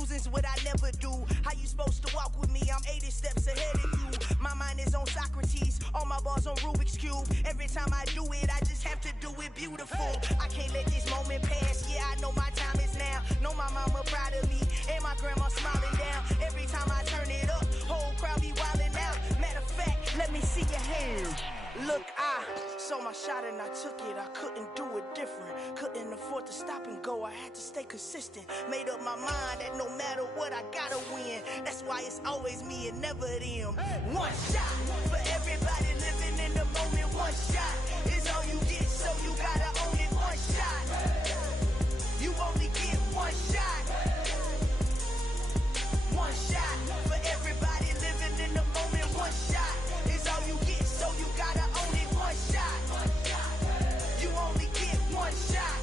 Losing's what I never do. How you supposed to walk with me? I'm 80 steps ahead of you. My mind is on Socrates, all my bars on Rubik's Cube. Every time I do it, I just have to do it beautiful. I can't let this moment pass. Yeah, I know my time is now. Know my mama proud of me, and my grandma smiling down. Every time I turn it up, whole crowd be wildin' out. Matter of fact, let me see your hands. Look, I saw my shot and I took it. I couldn't do it different. Couldn't afford to stop and go. I had to stay consistent. Made up my mind that no matter what, I gotta win. That's why it's always me and never them. One shot for everybody living in the moment. One shot is all you get, so you gotta own it. One shot. You only get one shot. One shot for everybody living in the moment. One shot is all you get, so you gotta own it. One shot. You only get one shot.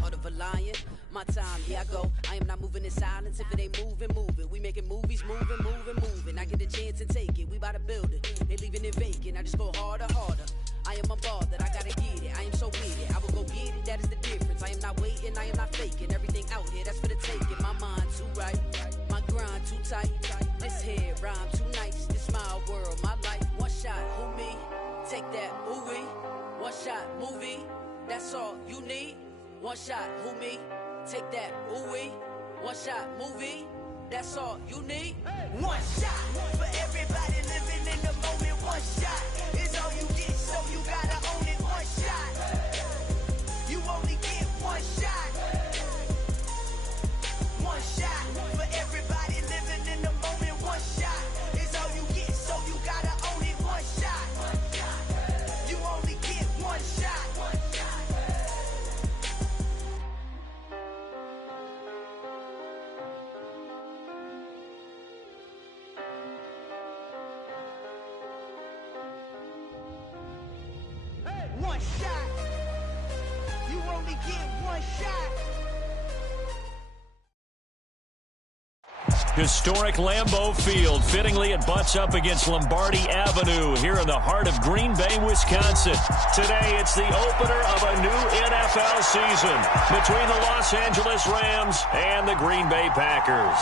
Heart of a lion, my time, here I go. I am not moving in silence. If it ain't moving, move it. We making movies, moving, moving, moving. I get a chance and take it. We bout to build it. They leaving it vacant. I just go harder, harder. I am a ball that I gotta get it. I am so with it. I will go get it. That is the difference. I am not waiting. I am not faking. Everything out here, that's for the taking. My mind too right. My grind too tight. This here rhyme too nice. This my world, my life. One shot, who me? Take that, ooh wee. One shot, movie. That's all you need. One shot, who me? Take that, ooh wee. One shot, movie. That's all you need. One shot for everybody living in the moment. One shot is all you get, so you gotta own it. One shot. You only get one shot. One shot for everybody living in the moment. One shot is all you get, so you gotta own it. One shot. You only get one shot. One shot. You only get one shot. Historic Lambeau Field. Fittingly, it butts up against Lombardi Avenue here in the heart of Green Bay, Wisconsin. Today, it's the opener of a new NFL season between the Los Angeles Rams and the Green Bay Packers.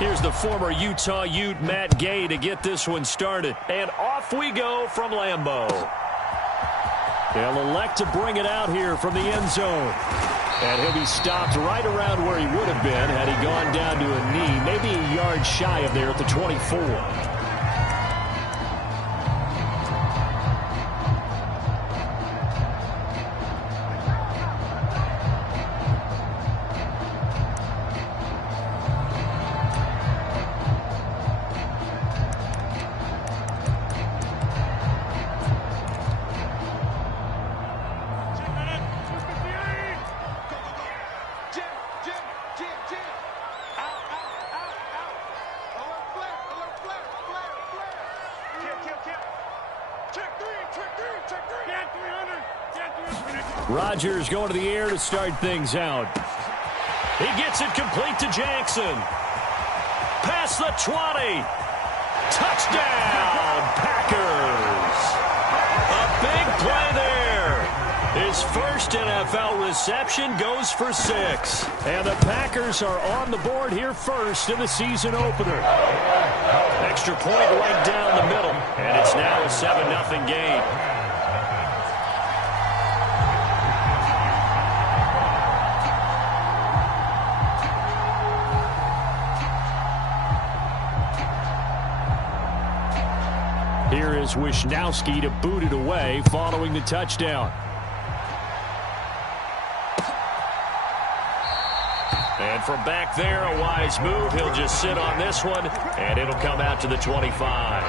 Here's the former Utah Ute, Matt Gay, to get this one started. And off we go from Lambeau. They'll elect to bring it out here from the end zone. And he'll be stopped right around where he would have been had he gone down to a knee, maybe a yard shy of there at the 24. Rodgers going to the air to start things out. He gets it complete to Jackson. Past the 20. Touchdown, Packers. A big play there. His first NFL reception goes for 6. And the Packers are on the board here first in the season opener. Extra point right down the middle. And it's now a 7-0 game. Here is Wisnowski to boot it away following the touchdown. And from back there, a wise move. He'll just sit on this one, and it'll come out to the 25.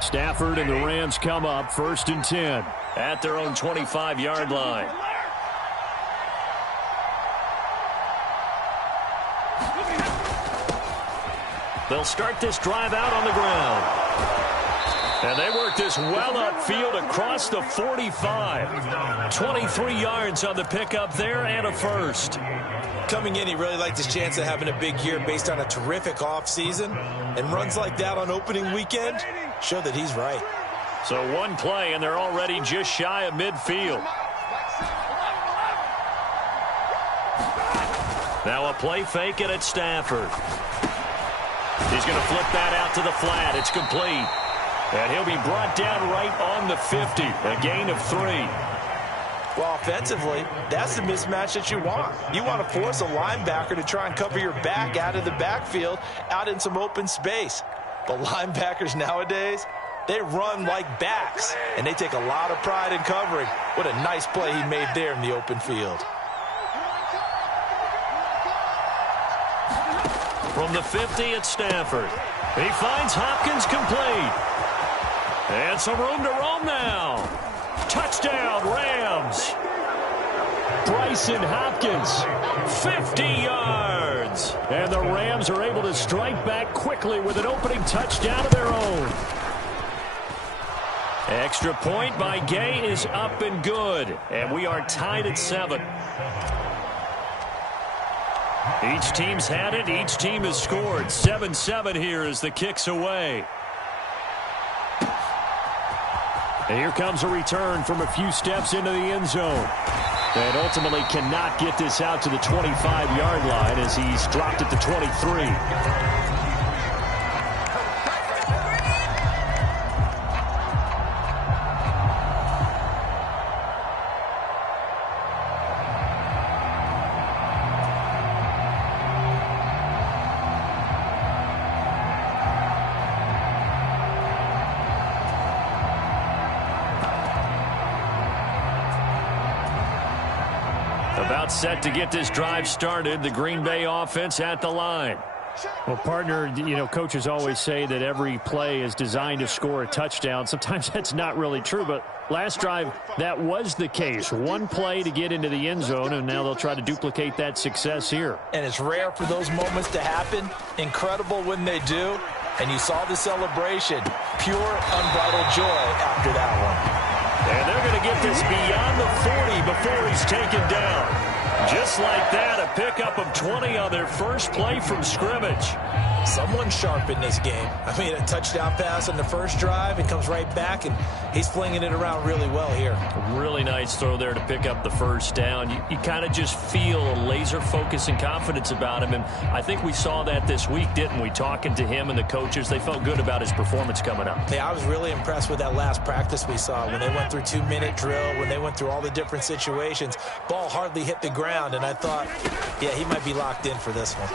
Stafford and the Rams come up 1st and 10 at their own 25-yard line. They'll start this drive out on the ground. And they work this well upfield across the 45. 23 yards on the pickup there and a first. Coming in, he really liked his chance of having a big year based on a terrific offseason. And runs like that on opening weekend show that he's right. So one play, and they're already just shy of midfield. Now a play fake, and it's Stafford. He's going to flip that out to the flat. It's complete. And he'll be brought down right on the 50. A gain of 3. Well, offensively, that's the mismatch that you want. You want to force a linebacker to try and cover your back out of the backfield, out in some open space. But linebackers nowadays, they run like backs, and they take a lot of pride in covering. What a nice play he made there in the open field. From the 50, it's Stafford. He finds Hopkins complete. And some room to roam now. Touchdown, Rams. Bryson Hopkins, 50 yards. And the Rams are able to strike back quickly with an opening touchdown of their own. Extra point by Gay is up and good. And we are tied at 7. Each team's had it. Each team has scored. 7-7 here as the kick's away. And here comes a return from a few steps into the end zone. And ultimately cannot get this out to the 25-yard line as he's dropped at the 23. About set to get this drive started. The Green Bay offense at the line. Well, partner, you know, coaches always say that every play is designed to score a touchdown. Sometimes that's not really true, but last drive, that was the case. One play to get into the end zone, and now they'll try to duplicate that success here. And it's rare for those moments to happen. Incredible when they do. And you saw the celebration. Pure, unbridled joy after that one. And they're going to get this beyond the 40 before he's taken down. Just like that, a pickup of 20 on their first play from scrimmage. Someone sharp in this game. I mean, a touchdown pass on the first drive. It comes right back, and he's flinging it around really well here. Really nice throw there to pick up the first down. You kind of just feel a laser focus and confidence about him, and I think we saw that this week, didn't we? Talking to him and the coaches, they felt good about his performance coming up. Yeah, I was really impressed with that last practice we saw when they went through 2-minute drill, when they went through all the different situations. Ball hardly hit the ground, and I thought, yeah, he might be locked in for this one.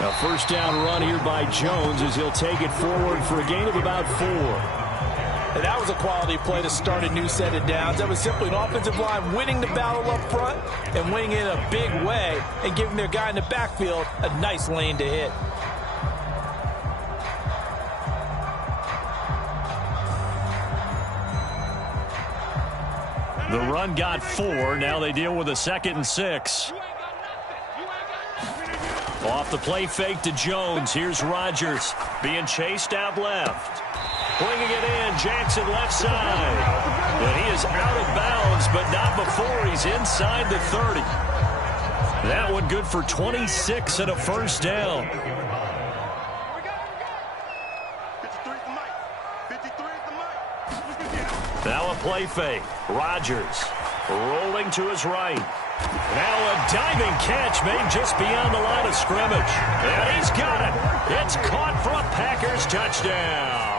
A first down run here by Jones as he'll take it forward for a gain of about 4. And that was a quality play to start a new set of downs. That was simply an offensive line winning the battle up front and winning it in a big way and giving their guy in the backfield a nice lane to hit. The run got 4. Now they deal with a 2nd and 6. Off the play fake to Jones. Here's Rodgers being chased out left. Bringing it in. Jackson left side. And he is out of bounds, but not before he's inside the 30. That one good for 26 and a first down. Now a play fake. Rodgers rolling to his right. Now a diving catch made just beyond the line of scrimmage. And he's got it. It's caught for a Packers touchdown.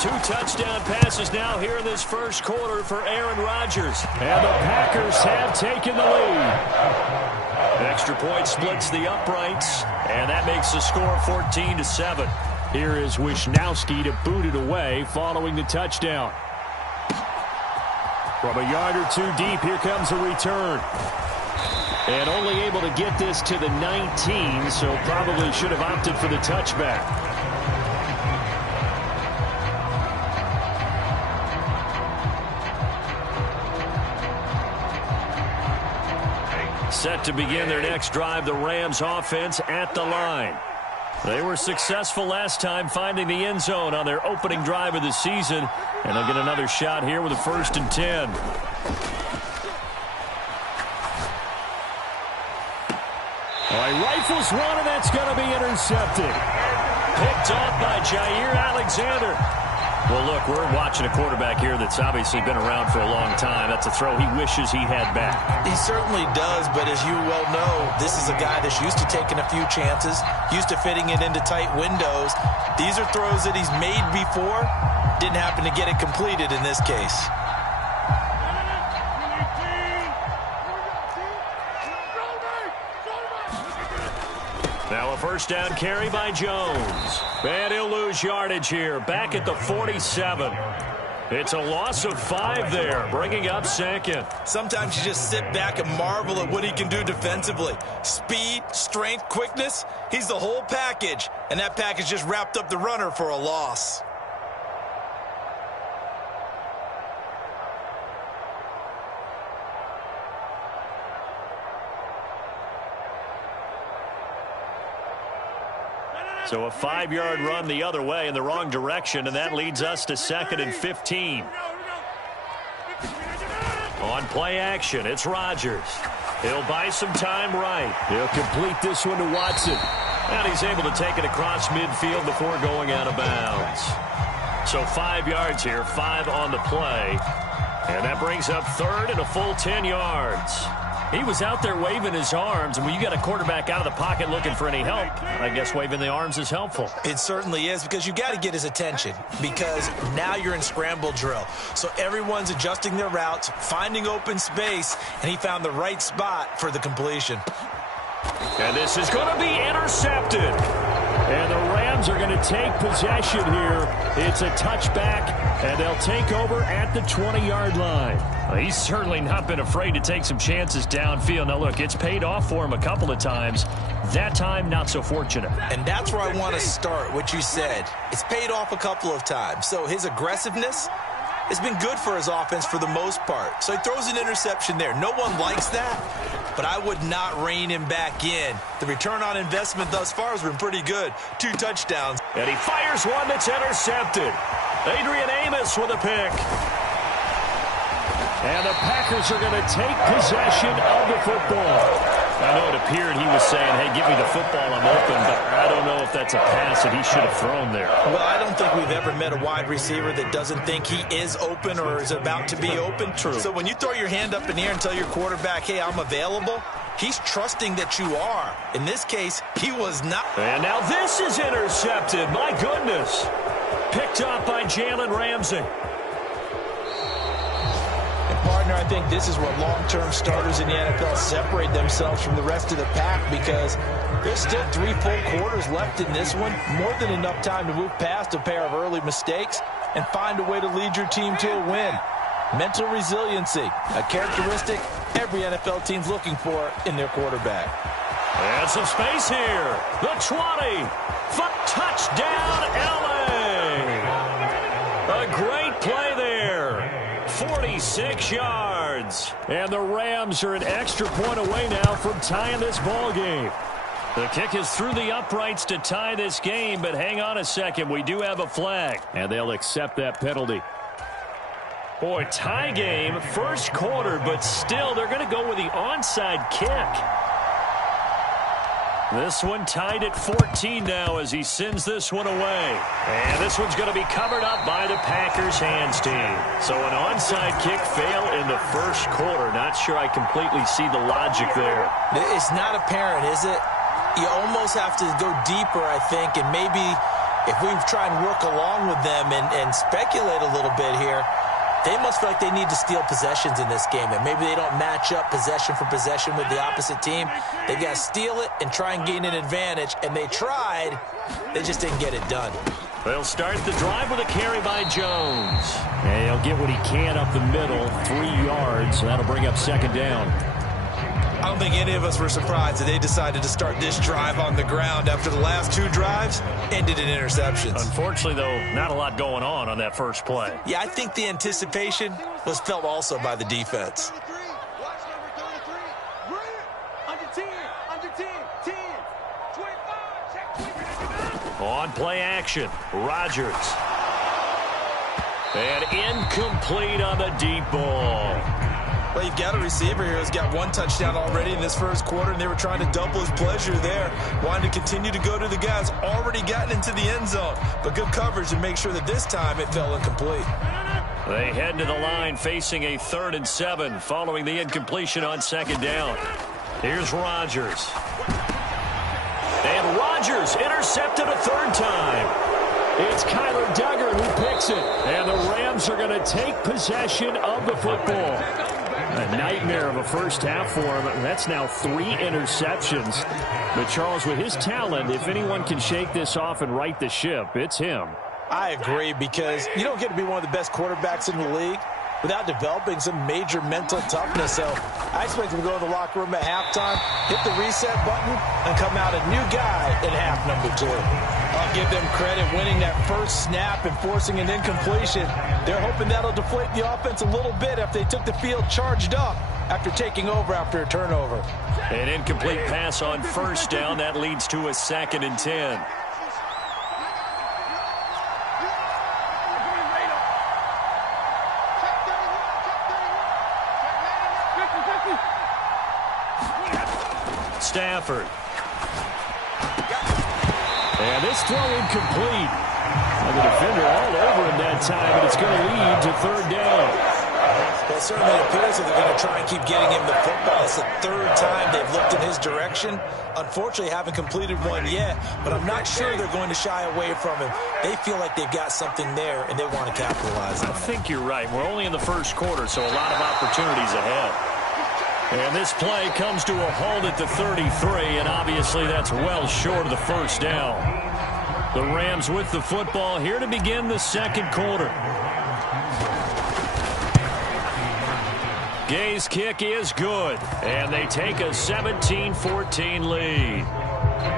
2 touchdown passes now here in this first quarter for Aaron Rodgers. And the Packers have taken the lead. Extra point splits the uprights. And that makes the score 14-7. Here is Wisnowski to boot it away following the touchdown. From a yard or 2 deep, here comes a return. And only able to get this to the 19, so probably should have opted for the touchback. Set to begin their next drive, the Rams offense at the line. They were successful last time finding the end zone on their opening drive of the season, and they'll get another shot here with a 1st and 10. All right, rifles one, and that's going to be intercepted. Picked off by Jair Alexander. Well, look, we're watching a quarterback here that's obviously been around for a long time. That's a throw he wishes he had back. He certainly does, but as you well know, this is a guy that's used to taking a few chances, used to fitting it into tight windows. These are throws that he's made before. Didn't happen to get it completed in this case. Now a 1st down carry by Jones. And he'll lose yardage here, back at the 47. It's a loss of 5 there, bringing up 2nd. Sometimes you just sit back and marvel at what he can do defensively. Speed, strength, quickness, he's the whole package. And that package just wrapped up the runner for a loss. So a 5-yard run the other way in the wrong direction, and that leads us to 2nd and 15. On play action, it's Rodgers. He'll buy some time right. He'll complete this one to Watson. And he's able to take it across midfield before going out of bounds. So 5 yards here, 5 on the play. And that brings up 3rd and a full 10 yards. He was out there waving his arms, and when you got a quarterback out of the pocket looking for any help, I guess waving the arms is helpful. It certainly is, because you got to get his attention, because now you're in scramble drill. So everyone's adjusting their routes, finding open space, and he found the right spot for the completion. And this is going to be intercepted. And the Rams are going to take possession here. It's a touchback, and they'll take over at the 20-yard line. Well, he's certainly not been afraid to take some chances downfield. Now, look, it's paid off for him a couple of times. That time, not so fortunate. And that's where I want to start, what you said. It's paid off a couple of times. So his aggressiveness has been good for his offense for the most part. So he throws an interception there. No one likes that, but I would not rein him back in. The return on investment thus far has been pretty good. 2 touchdowns. And he fires one that's intercepted. Adrian Amos with a pick. And the Packers are going to take possession of the football. I know it appeared he was saying, hey, give me the football, I'm open, but I don't know if that's a pass that he should have thrown there. Well, I don't think we've ever met a wide receiver that doesn't think he is open or is about to be open. True. So when you throw your hand up in the air and tell your quarterback, hey, I'm available, he's trusting that you are. In this case, he was not. And now this is intercepted. My goodness. Picked up by Jalen Ramsey. Partner, I think this is where long-term starters in the NFL separate themselves from the rest of the pack, because there's still 3 full quarters left in this one. More than enough time to move past a pair of early mistakes and find a way to lead your team to a win. Mental resiliency, a characteristic every NFL team's looking for in their quarterback. And some space here. The 20. Touchdown, L.A. A great play there. 46 yards. And the Rams are an extra point away now from tying this ball game. The kick is through the uprights to tie this game, but hang on a second. We do have a flag, and they'll accept that penalty. Boy, tie game, first quarter, but still they're going to go with the onside kick. This one tied at 14 now as he sends this one away. And this one's going to be covered up by the Packers hands team. So an onside kick fail in the first quarter. Not sure I completely see the logic there. It's not apparent, is it? You almost have to go deeper, I think, and maybe if we try and work along with them and speculate a little bit here, they must feel like they need to steal possessions in this game, and maybe they don't match up possession for possession with the opposite team. They've got to steal it and try and gain an advantage, and they tried. They just didn't get it done. They'll start the drive with a carry by Jones. And he'll get what he can up the middle, 3 yards. So that'll bring up 2nd down. I don't think any of us were surprised that they decided to start this drive on the ground after the last 2 drives ended in interceptions. Unfortunately, though, not a lot going on that first play. Yeah, I think the anticipation was felt also by the defense. On play action, Rodgers. And incomplete on the deep ball. Well, you've got a receiver here who's got one touchdown already in this first quarter, and they were trying to double his pleasure there. Wanted to continue to go to the guys already gotten into the end zone. But good coverage to make sure that this time it fell incomplete. They head to the line facing a 3rd and 7 following the incompletion on 2nd down. Here's Rodgers. And Rodgers intercepted a 3rd time. It's Kyler Duggar who picks it. And the Rams are going to take possession of the football. A nightmare of a first half for him. That's now 3 interceptions. But Charles, with his talent, if anyone can shake this off and right the ship, it's him. I agree, because you don't get to be one of the best quarterbacks in the league without developing some major mental toughness. So I expect him to go to the locker room at halftime, hit the reset button, and come out a new guy in half number 2. I'll give them credit winning that first snap and forcing an incompletion. They're hoping that'll deflate the offense a little bit if they took the field charged up after taking over after a turnover. An incomplete pass on 1st down. That leads to a 2nd and 10. Stafford. And this throw incomplete. And the defender all over him that time, and it's going to lead to 3rd down. Well, it certainly appears that they're going to try and keep getting him the football. It's the 3rd time they've looked in his direction. Unfortunately, haven't completed one yet, but I'm not sure they're going to shy away from him. They feel like they've got something there, and they want to capitalize on it. I think you're right. We're only in the first quarter, so a lot of opportunities ahead. And this play comes to a halt at the 33, and obviously that's well short of the 1st down. The Rams with the football here to begin the 2nd quarter. Gay's kick is good, and they take a 17-14 lead.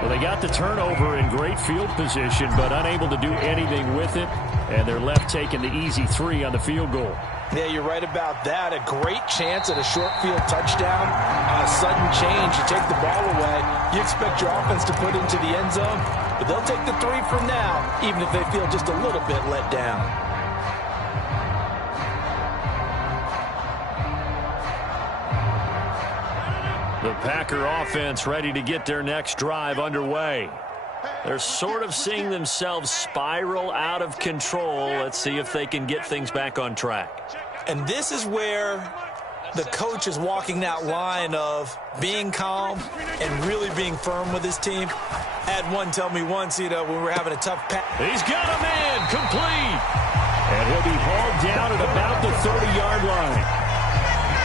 Well, they got the turnover in great field position, but unable to do anything with it, and they're left taking the easy 3 on the field goal. Yeah, you're right about that. A great chance at a short field touchdown. On a sudden change, you take the ball away. You expect your offense to put into the end zone, but they'll take the 3 from now, even if they feel just a little bit let down. The Packer offense ready to get their next drive underway. They're sort of seeing themselves spiral out of control. Let's see if they can get things back on track. And this is where the coach is walking that line of being calm and really being firm with his team. I had one tell me once, when we were having a tough pass. He's got a man complete. And he'll be hauled down at about the 30-yard line.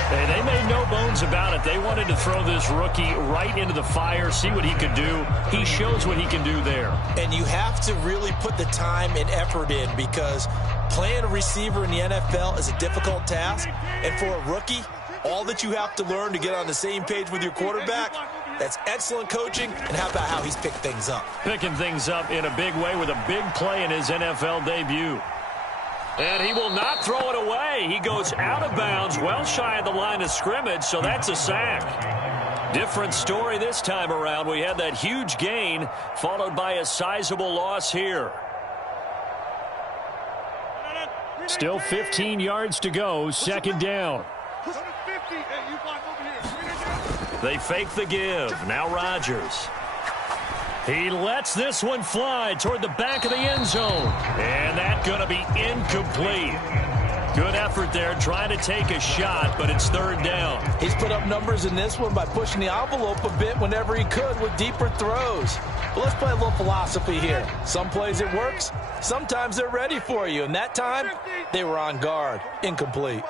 Hey, they made no bones about it. They wanted to throw this rookie right into the fire, see what he could do. He shows what he can do there. And you have to really put the time and effort in, because playing a receiver in the NFL is a difficult task. And for a rookie, all that you have to learn to get on the same page with your quarterback, that's excellent coaching. And how about how he's picked things up? Picking things up in a big way with a big play in his NFL debut. And he will not throw it away. He goes out of bounds, well shy of the line of scrimmage, so that's a sack. Different story this time around. We had that huge gain, followed by a sizable loss here. Still 15 yards to go, 2nd down. They fake the give. Now Rodgers. He lets this one fly toward the back of the end zone. And that's going to be incomplete. Good effort there, trying to take a shot, but it's 3rd down. He's put up numbers in this one by pushing the envelope a bit whenever he could with deeper throws. But let's play a little philosophy here. Some plays it works, sometimes they're ready for you. And that time, they were on guard. Incomplete.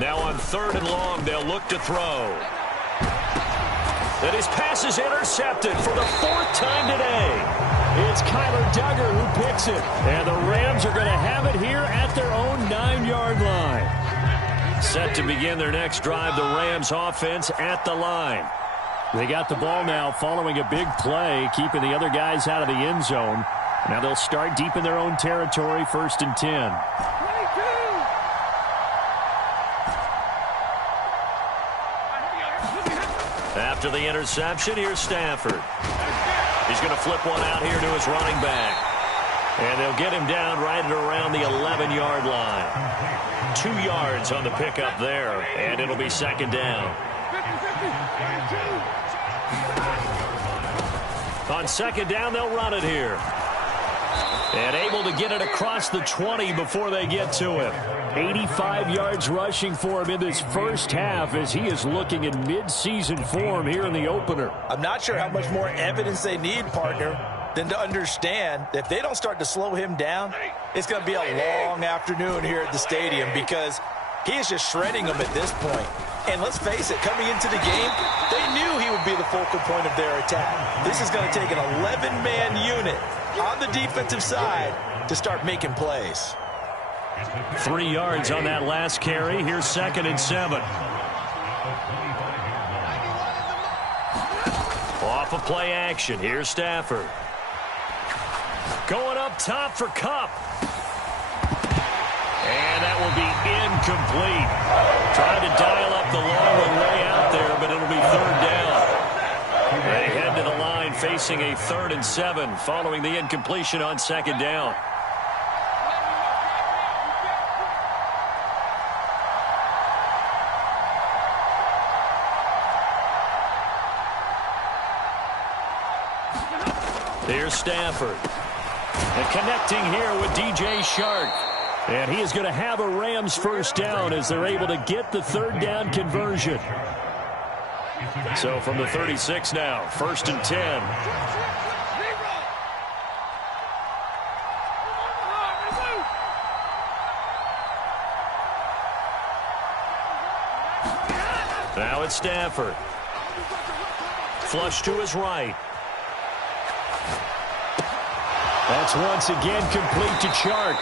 Now on 3rd and long, they'll look to throw. And his pass is intercepted for the 4th time today. It's Kyler Duggar who picks it. And the Rams are going to have it here at their own 9-yard line. Set to begin their next drive, the Rams offense at the line. They got the ball now following a big play, keeping the other guys out of the end zone. Now they'll start deep in their own territory, 1st and 10. After the interception, here's Stafford. He's going to flip one out here to his running back. And they'll get him down right at around the 11-yard line. 2 yards on the pickup there, and it'll be second down. On second down, they'll run it here. And able to get it across the 20 before they get to him. 85 yards rushing for him in this first half as he is looking in mid-season form here in the opener. I'm not sure how much more evidence they need, partner, than to understand that if they don't start to slow him down, it's going to be a long afternoon here at the stadium because he is just shredding them at this point. And let's face it, coming into the game, they knew he would be the focal point of their attack. This is going to take an 11-man unit on the defensive side to start making plays. 3 yards on that last carry. Here's 2nd and 7. Off of play action. Here's Stafford. Going up top for Kupp. And that will be incomplete. Trying to dial up the long one way out there, but it'll be 3rd down. They head to the line facing a 3rd and 7 following the incompletion on 2nd down. Here's Stafford. And connecting here with DJ Shark. And he is going to have a Rams first down as they're able to get the 3rd down conversion. So from the 36 now, 1st and 10. Now it's Stafford. Flush to his right. That's once again complete to Chark.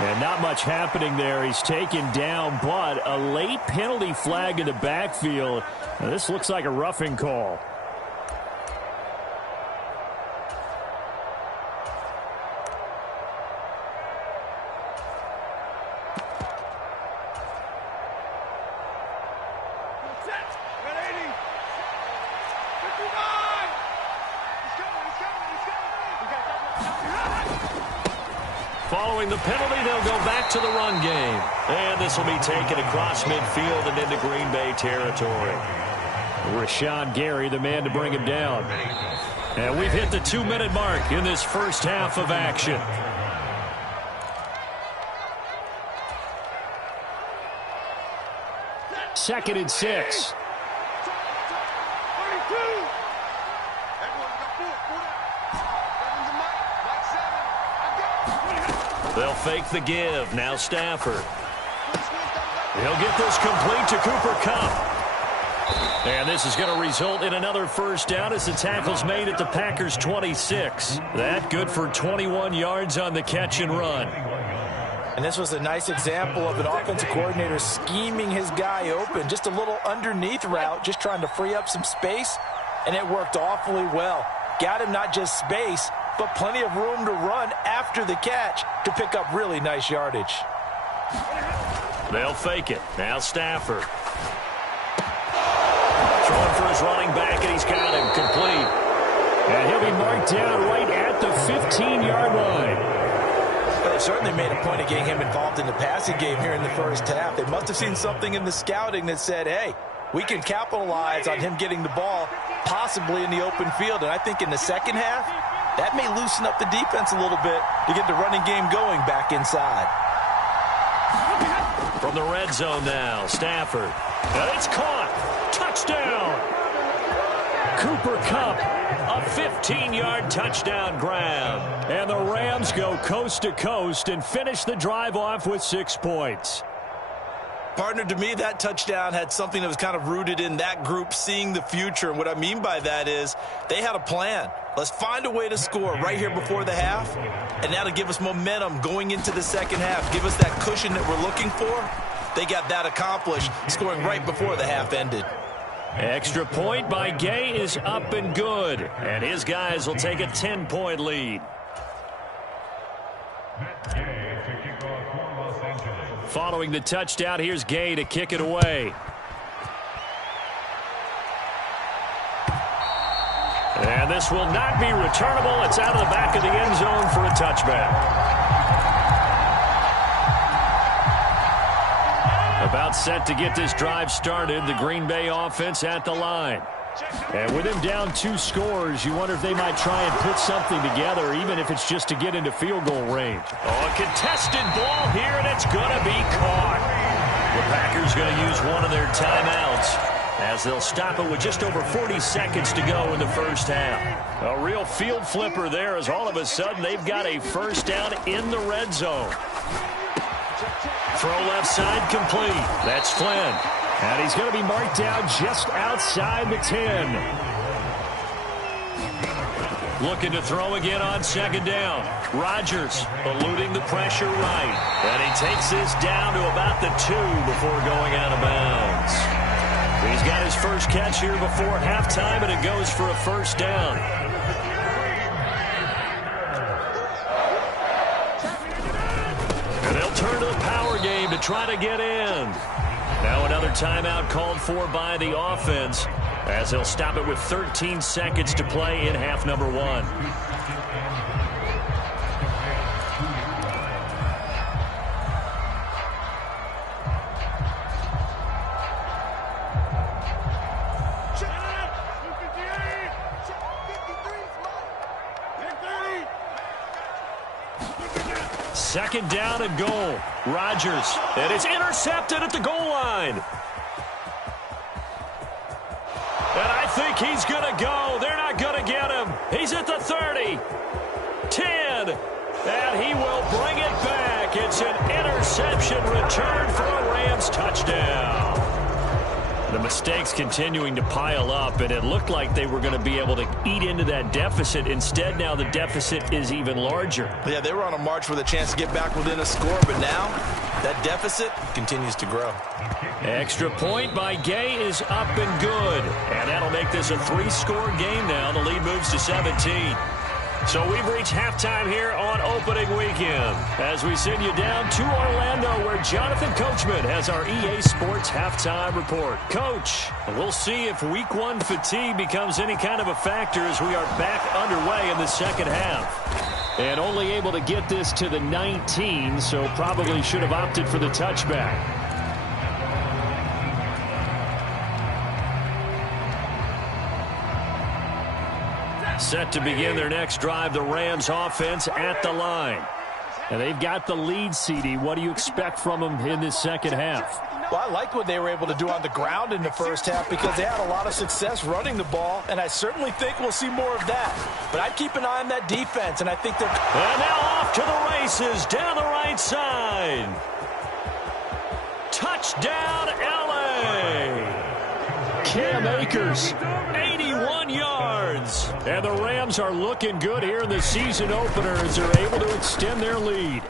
And not much happening there. He's taken down, but a late penalty flag in the backfield. Now, this looks like a roughing call. Following the penalty, they'll go back to the run game. And this will be taken across midfield and into Green Bay territory. Rashawn Gary, the man to bring him down. And we've hit the 2-minute mark in this first half of action. Second and 6. They'll fake the give. Now Stafford. He'll get this complete to Cooper Kupp. And this is going to result in another first down as the tackle's made at the Packers' 26. That good for 21 yards on the catch and run. And this was a nice example of an offensive coordinator scheming his guy open. Just a little underneath route, just trying to free up some space. And it worked awfully well. Got him not just space, but plenty of room to run after the catch to pick up really nice yardage. They'll fake it. Now Stafford. Throwing for his running back, and he's got him complete. And he'll be marked down right at the 15-yard line. Well, they certainly made a point of getting him involved in the passing game here in the first half. They must have seen something in the scouting that said, hey, we can capitalize on him getting the ball possibly in the open field. And I think in the second half, that may loosen up the defense a little bit to get the running game going back inside. From the red zone now, Stafford. And it's caught. Touchdown. Cooper Kupp, a 15-yard touchdown grab. And the Rams go coast to coast and finish the drive off with 6 points. Partner, to me, that touchdown had something that was kind of rooted in that group seeing the future. And what I mean by that is they had a plan. Let's find a way to score right here before the half. And that'll give us momentum going into the second half. Give us that cushion that we're looking for. They got that accomplished, scoring right before the half ended. Extra point by Gay is up and good. And his guys will take a 10-point lead. Following the touchdown, here's Gay to kick it away. And this will not be returnable. It's out of the back of the end zone for a touchback. About set to get this drive started, the Green Bay offense at the line. And with him down 2 scores, you wonder if they might try and put something together, even if it's just to get into field goal range. Oh, a contested ball here, and it's going to be caught. The Packers going to use one of their timeouts as they'll stop it with just over 40 seconds to go in the first half. A real field flipper there as all of a sudden they've got a first down in the red zone. Throw left side complete. That's Flynn. And he's going to be marked down just outside the 10. Looking to throw again on second down. Rodgers eluding the pressure right. And he takes this down to about the 2 before going out of bounds. He's got his first catch here before halftime, and it goes for a first down. And they'll turn to the power game to try to get in. Now another timeout called for by the offense as they'll stop it with 13 seconds to play in half number 1. Second down and goal. Rodgers. And it's intercepted at the goal line. And I think he's going to go. They're not going to get him. He's at the 30. 10. And he will bring it back. It's an interception return for a Rams touchdown. The mistakes continuing to pile up, and it looked like they were going to be able to eat into that deficit. Instead, now the deficit is even larger. Yeah, they were on a march with a chance to get back within a score, but now that deficit continues to grow. Extra point by Gay is up and good. And that'll make this a 3-score game now. The lead moves to 17. So we've reached halftime here on opening weekend as we send you down to Orlando where Jonathan Coachman has our EA Sports halftime report. Coach, we'll see if week 1 fatigue becomes any kind of a factor as we are back underway in the second half. And only able to get this to the 19, so probably should have opted for the touchback. Set to begin their next drive, the Rams offense at the line. And they've got the lead, CD. What do you expect from them in this second half? Well, I liked what they were able to do on the ground in the first half because they had a lot of success running the ball, and I certainly think we'll see more of that. But I'd keep an eye on that defense, and I think they're... And now off to the races, down the right side. Touchdown, L.A. Cam Akers, 81 yards. And the Rams are looking good here in the season opener as they're able to extend their lead.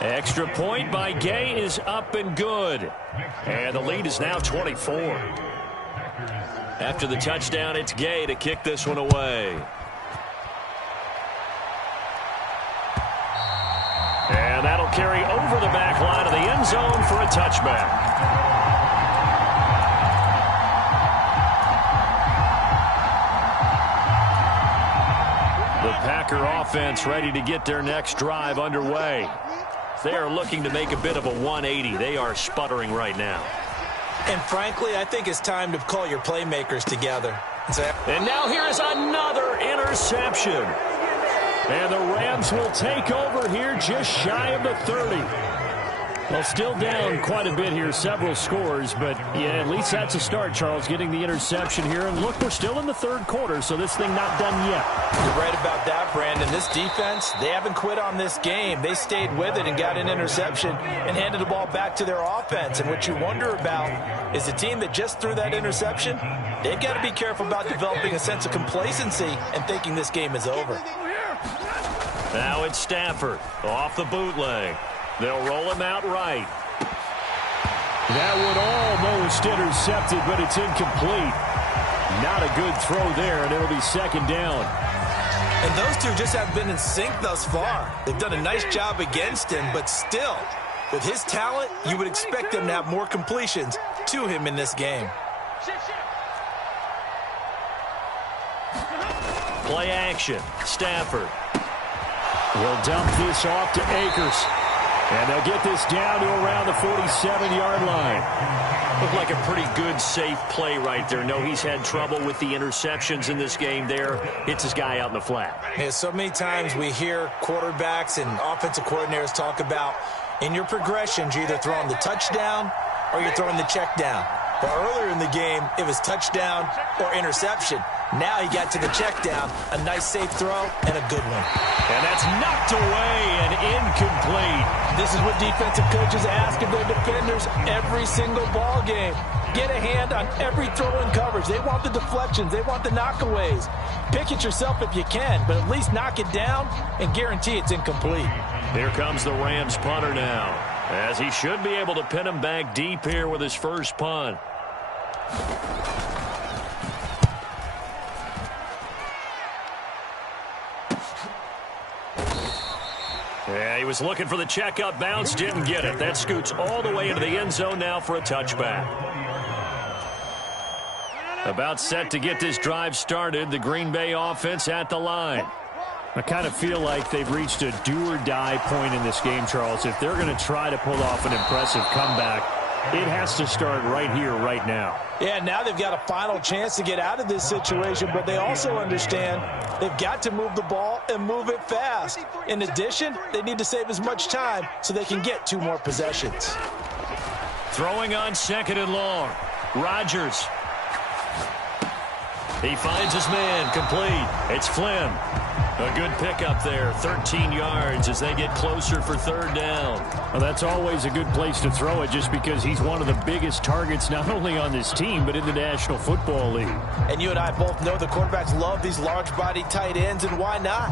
Extra point by Gay is up and good. And the lead is now 24. After the touchdown, it's Gay to kick this one away. And that'll carry over the back line of the end zone for a touchback. The Packer offense ready to get their next drive underway. They are looking to make a bit of a 180. They are sputtering right now. And frankly, I think it's time to call your playmakers together. And now here is another interception. And the Rams will take over here just shy of the 30. Well, still down quite a bit here, several scores, but yeah, at least that's a start, Charles, getting the interception here. And look, we're still in the third quarter, so this thing not done yet. You're right about that, Brandon. This defense, they haven't quit on this game. They stayed with it and got an interception and handed the ball back to their offense. And what you wonder about is the team that just threw that interception, they've got to be careful about developing a sense of complacency and thinking this game is over. Now it's Stafford off the bootleg. They'll roll him out right. That one almost intercepted, but it's incomplete. Not a good throw there, and it'll be second down. And those two just haven't been in sync thus far. They've done a nice job against him, but still, with his talent, you would expect them to have more completions to him in this game. Play action. Stafford. He'll dump this off to Akers. And they'll get this down to around the 47-yard line. Looked like a pretty good, safe play right there. No, he's had trouble with the interceptions in this game there. Hits his guy out in the flat. Yeah, so many times we hear quarterbacks and offensive coordinators talk about in your progressions, you're either throwing the touchdown or you're throwing the check down. But earlier in the game, it was touchdown or interception. Now he got to the check down, a nice safe throw, and a good one. And that's knocked away and incomplete. This is what defensive coaches ask of their defenders every single ball game. Get a hand on every throw in coverage. They want the deflections. They want the knockaways. Pick it yourself if you can, but at least knock it down and guarantee it's incomplete. Here comes the Rams punter now, as he should be able to pin him back deep here with his first punt. Yeah, he was looking for the checkup bounce, didn't get it. That scoots all the way into the end zone now for a touchback. About set to get this drive started, the Green Bay offense at the line. I kind of feel like they've reached a do-or-die point in this game, Charles. If they're going to try to pull off an impressive comeback, it has to start right here, right now. Yeah, now they've got a final chance to get out of this situation, but they also understand they've got to move the ball and move it fast. In addition, they need to save as much time so they can get 2 more possessions. Throwing on 2nd and long. Rodgers. He finds his man, complete. It's Flynn. A good pickup there, 13 yards as they get closer for 3rd down. Well, that's always a good place to throw it just because he's one of the biggest targets not only on this team but in the National Football League. And you and I both know the quarterbacks love these large-bodied tight ends, and why not?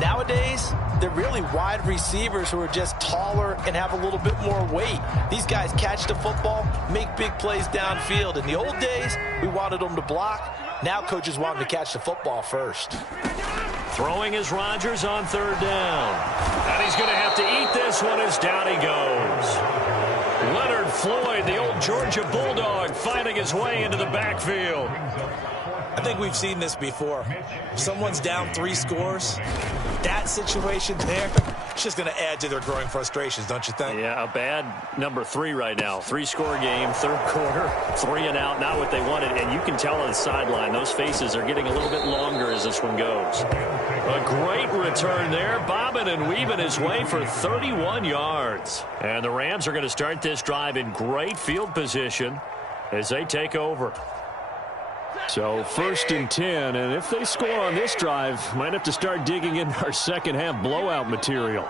Nowadays, they're really wide receivers who are just taller and have a little bit more weight. These guys catch the football, make big plays downfield. In the old days, we wanted them to block. Now coaches want them to catch the football first. Throwing is Rodgers on 3rd down. And he's going to have to eat this one as down he goes. Leonard Floyd, the old Georgia Bulldog, finding his way into the backfield. I think we've seen this before. Someone's down 3 scores. That situation there, it's just going to add to their growing frustrations, don't you think? Yeah, a bad number 3 right now. 3-score game, 3rd quarter, 3 and out, not what they wanted. And you can tell on the sideline, those faces are getting a little bit longer as this one goes. A great return there, bobbing and weaving his way for 31 yards. And the Rams are going to start this drive in great field position as they take over. So 1st and 10, and if they score on this drive, might have to start digging in our second-half blowout material.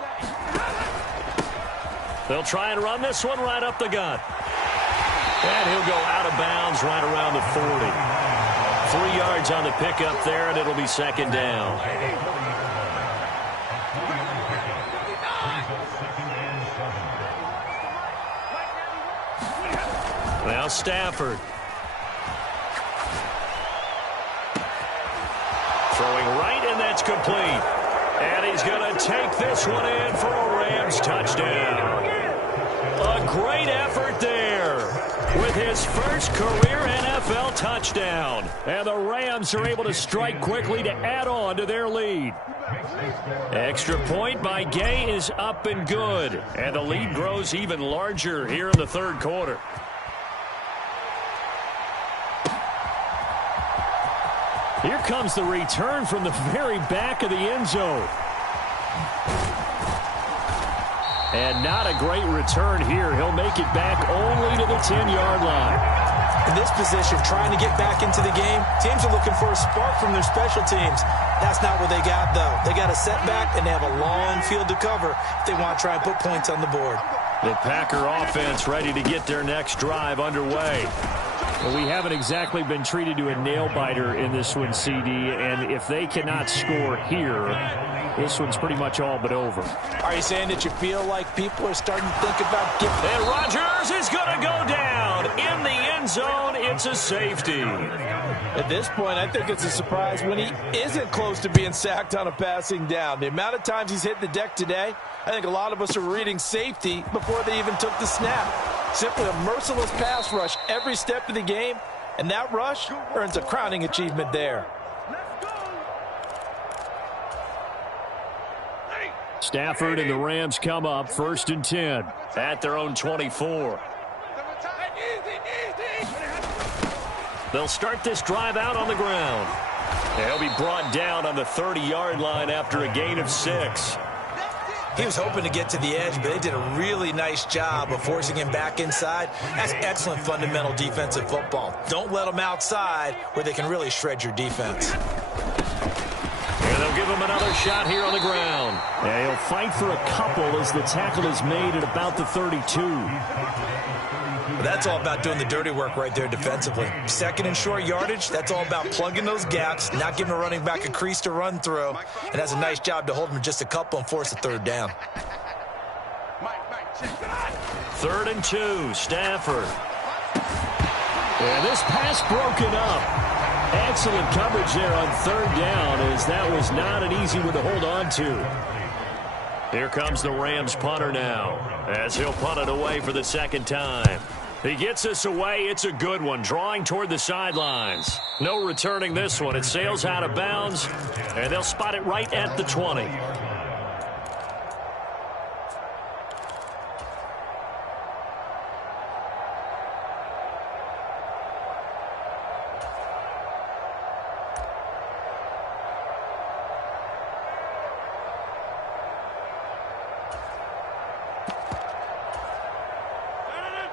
They'll try and run this one right up the gut. And he'll go out of bounds right around the 40. 3 yards on the pickup there, and it'll be 2nd down. Now Stafford. Throwing right, and that's complete. And he's going to take this one in for a Rams touchdown. A great effort there with his first career NFL touchdown. And the Rams are able to strike quickly to add on to their lead. Extra point by Gay is up and good. And the lead grows even larger here in the 3rd quarter. Here comes the return from the very back of the end zone. And not a great return here. He'll make it back only to the 10-yard line. In this position, trying to get back into the game, teams are looking for a spark from their special teams. That's not what they got, though. They got a setback, and they have a long field to cover if they want to try and put points on the board. The Packer offense ready to get their next drive underway. Well, we haven't exactly been treated to a nail-biter in this one, CD, and if they cannot score here, this one's pretty much all but over. Are you saying that you feel like people are starting to think about giving? And Rodgers is going to go down in the end zone. It's a safety. At this point, I think it's a surprise when he isn't close to being sacked on a passing down. The amount of times he's hit the deck today, I think a lot of us are reading safety before they even took the snap. Simply a merciless pass rush every step of the game, and that rush earns a crowning achievement there. Stafford and the Rams come up 1st and 10 at their own 24. They'll start this drive out on the ground. They'll be brought down on the 30-yard line after a gain of 6. He was hoping to get to the edge, but they did a really nice job of forcing him back inside. That's excellent fundamental defensive football. Don't let them outside where they can really shred your defense. And they'll give him another shot here on the ground. Yeah, he'll fight for a couple as the tackle is made at about the 32. That's all about doing the dirty work right there defensively. 2nd and short yardage, that's all about plugging those gaps, not giving a running back a crease to run through, and has a nice job to hold him just a couple and force a 3rd down. 3rd and 2, Stafford. And this pass broken up. Excellent coverage there on 3rd down, as that was not an easy one to hold on to. Here comes the Rams punter now, as he'll punt it away for the 2nd time. He gets this away. It's a good one, drawing toward the sidelines. No returning this one. It sails out of bounds, and they'll spot it right at the 20.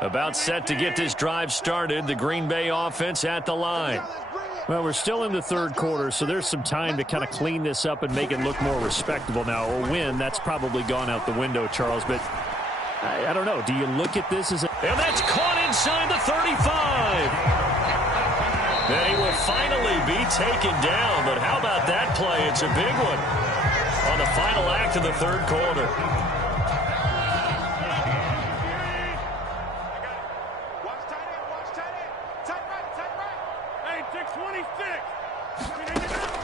About set to get this drive started. The Green Bay offense at the line. Well, we're still in the 3rd quarter, so there's some time to kind of clean this up and make it look more respectable. Now, a win, that's probably gone out the window, Charles, but I don't know. Do you look at this as a... And that's caught inside the 35. And he will finally be taken down, but how about that play? It's a big one on the final act of the 3rd quarter.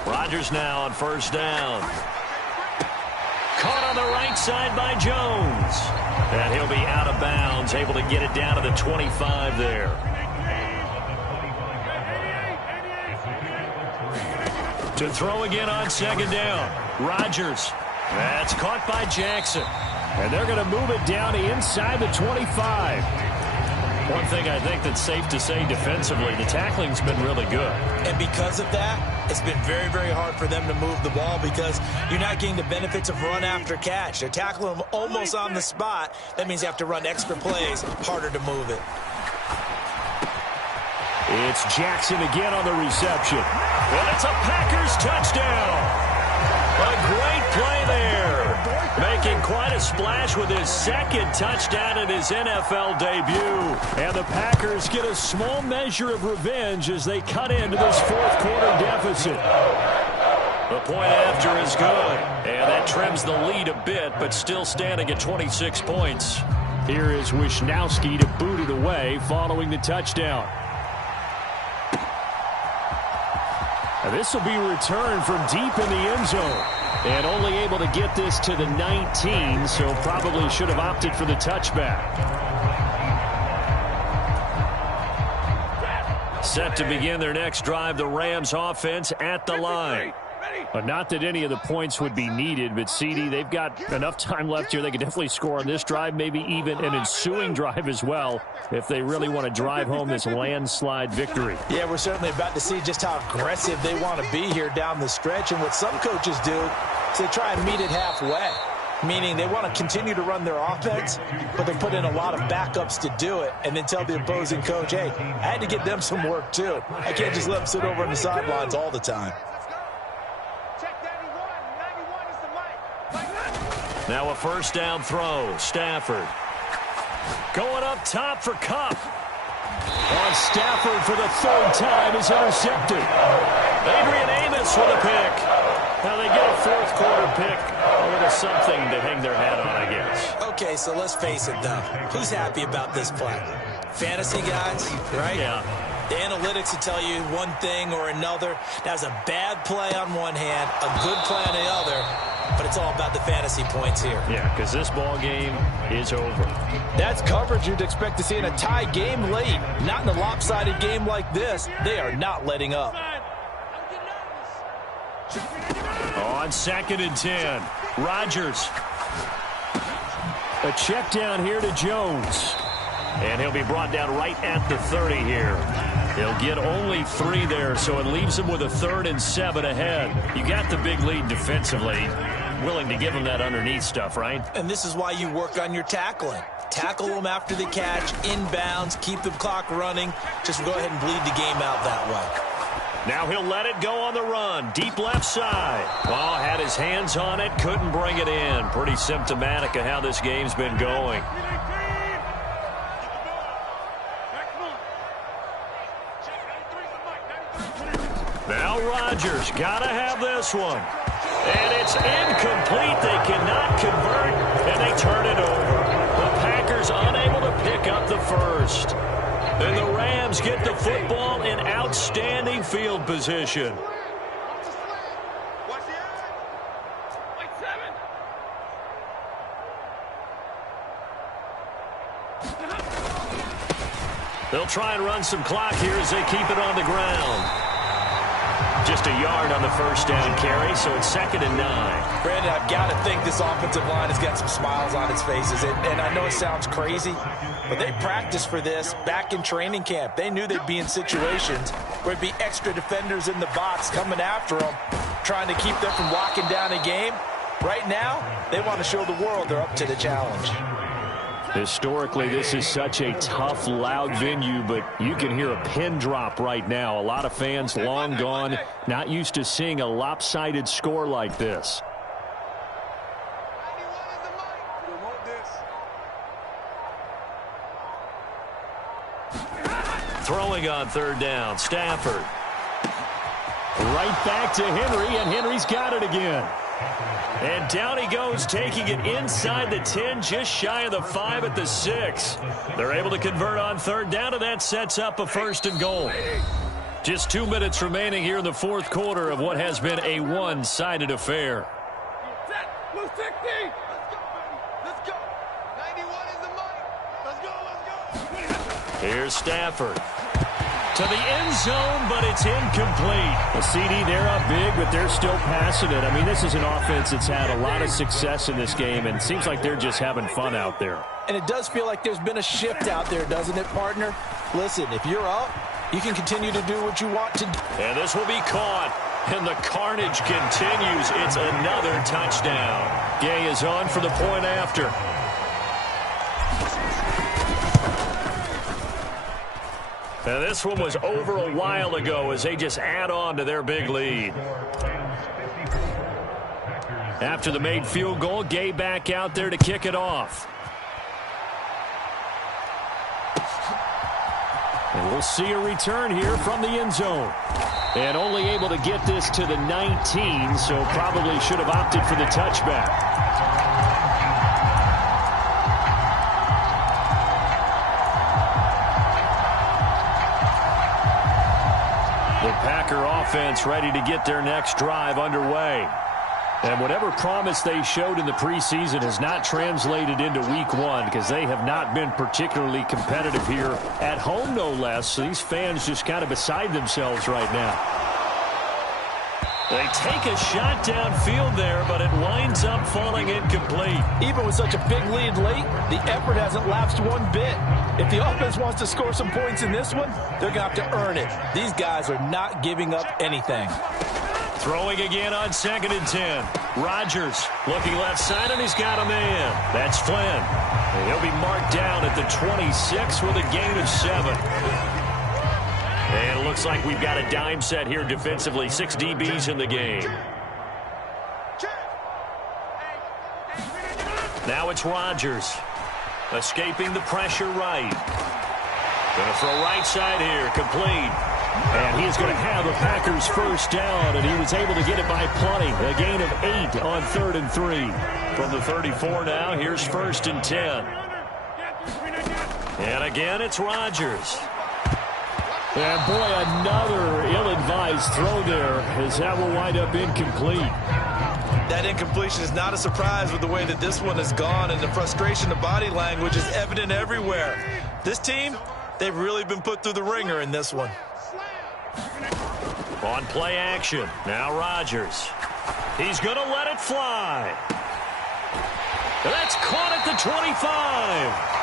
Rodgers now on 1st down. Caught on the right side by Jones. And he'll be out of bounds, able to get it down to the 25 there. To throw again on 2nd down. Rodgers. That's caught by Jackson. And they're going to move it down to inside the 25. One thing I think that's safe to say defensively, the tackling's been really good. And because of that, it's been very, very hard for them to move the ball because you're not getting the benefits of run after catch. They're tackling them almost on the spot. That means you have to run extra plays, harder to move it. It's Jackson again on the reception. And it's a Packers touchdown. A great play there. Making quite a splash with his 2nd touchdown in his NFL debut. And the Packers get a small measure of revenge as they cut into this 4th quarter deficit. The point after is good. And that trims the lead a bit, but still standing at 26 points. Here is Wisnowski to boot it away following the touchdown. And this will be returned from deep in the end zone. And only able to get this to the 19, so probably should have opted for the touchback. Set to begin their next drive, the Rams offense at the line. But not that any of the points would be needed, but CD, they've got enough time left here. They could definitely score on this drive, maybe even an ensuing drive as well, if they really want to drive home this landslide victory. Yeah, we're certainly about to see just how aggressive they want to be here down the stretch. And what some coaches do is they try and meet it halfway, meaning they want to continue to run their offense, but they put in a lot of backups to do it and then tell the opposing coach, hey, I had to get them some work too. I can't just let them sit over on the sidelines all the time. Now a 1st down throw. Stafford going up top for Kupp. On Stafford for the 3rd time is intercepted. Adrian Amos with a pick. Now they get a 4th quarter pick. A little something to hang their hat on, I guess. Okay, so let's face it, though. Who's happy about this play? Fantasy guys, right? Yeah. The analytics will tell you one thing or another. That was a bad play on one hand, a good play on the other, but it's all about the fantasy points here. Yeah, because this ball game is over. That's coverage you'd expect to see in a tie game late. Not in a lopsided game like this. They are not letting up. On 2nd and 10, Rodgers A check down here to Jones. And he'll be brought down right at the 30 here. He'll get only 3 there, so it leaves him with a 3rd and 7 ahead. You got the big lead defensively. Willing to give him that underneath stuff, right? And this is why you work on your tackling. Tackle them after the catch, inbounds, keep the clock running. Just go ahead and bleed the game out that way. Now he'll let it go on the run. Deep left side. Well, had his hands on it, couldn't bring it in. Pretty symptomatic of how this game's been going. Now Rodgers got to have this one. And it's incomplete. They cannot convert, and they turn it over. The Packers unable to pick up the first. And the Rams get the football in outstanding field position. They'll try and run some clock here as they keep it on the ground. Just a yard on the first down carry, so it's 2nd and 9. Brandon, I've got to think this offensive line has got some smiles on its faces. And I know it sounds crazy, but they practiced for this back in training camp. They knew they'd be in situations where it'd be extra defenders in the box coming after them, trying to keep them from locking down a game. Right now, they want to show the world they're up to the challenge. Historically, this is such a tough, loud venue, but you can hear a pin drop right now. A lot of fans long gone, not used to seeing a lopsided score like this. Throwing on 3rd down, Stafford. Right back to Henry, and Henry's got it again. And down he goes, taking it inside the 10, just shy of the 5 at the 6. They're able to convert on 3rd down, and that sets up a 1st and goal. Just 2 minutes remaining here in the 4th quarter of what has been a one-sided affair. Let's go. 91 is the money. Let's go. Here's Stafford. To the end zone, but it's incomplete. The CD, they're up big, but they're still passing it. I mean, this is an offense that's had a lot of success in this game, and it seems like they're just having fun out there. And it does feel like there's been a shift out there, doesn't it, partner? Listen, if you're up, you can continue to do what you want to do. And this will be caught, and the carnage continues. It's another touchdown. Gay is on for the point after. Now, this one was over a while ago as they just add on to their big lead. After the made field goal, Gay back out there to kick it off. And we'll see a return here from the end zone. And only able to get this to the 19, so probably should have opted for the touchback. The Packer offense ready to get their next drive underway. And whatever promise they showed in the preseason has not translated into week 1 because they have not been particularly competitive here at home, no less. So these fans just kind of beside themselves right now. They take a shot downfield there, but it winds up falling incomplete. Even with such a big lead late, the effort hasn't lapsed one bit. If the offense wants to score some points in this one, they're going to have to earn it. These guys are not giving up anything. Throwing again on 2nd and 10. Rodgers looking left side, and he's got a man. That's Flynn. And he'll be marked down at the 26 with a gain of 7. And it looks like we've got a dime set here defensively. 6 DBs in the game. Now it's Rodgers. Escaping the pressure right. Going to throw right side here. Complete. And he is going to have the Packers first down, and he was able to get it by plenty. A gain of 8 on 3rd and 3. From the 34 now, here's 1st and 10. And again, it's Rodgers. And boy, another ill-advised throw there as that will wind up incomplete. That incompletion is not a surprise with the way that this one has gone, and the frustration of body language is evident everywhere. This team, they've really been put through the ringer in this one. On play action, now Rodgers. He's going to let it fly. That's caught at the 25.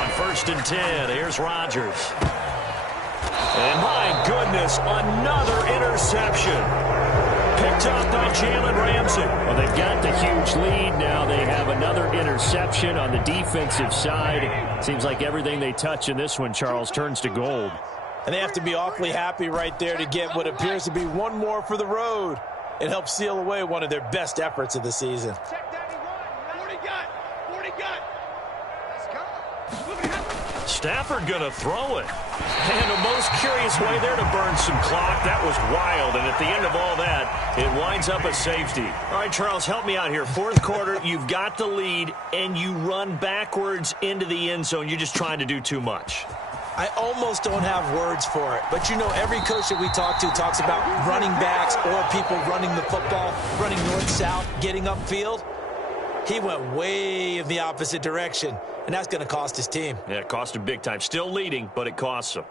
On 1st and 10, here's Rodgers. And my goodness, another interception. Picked up by Jalen Ramsey. Well, they've got the huge lead. Now they have another interception on the defensive side. Seems like everything they touch in this one, Charles, turns to gold. And they have to be awfully happy right there to get what appears to be one more for the road. It helps seal away one of their best efforts of the season. Check 91. 40 gun. 40 gun. Let's go. Stafford going to throw it. And a most curious way there to burn some clock. That was wild. And at the end of all that, it winds up a safety. All right, Charles, help me out here. 4th quarter, you've got the lead, and you run backwards into the end zone. You're just trying to do too much. I almost don't have words for it. But, you know, every coach that we talk to talks about running backs or people running the football, running north-south, getting upfield. He went way in the opposite direction, and that's going to cost his team. Yeah, it cost him big time. Still leading, but it costs him.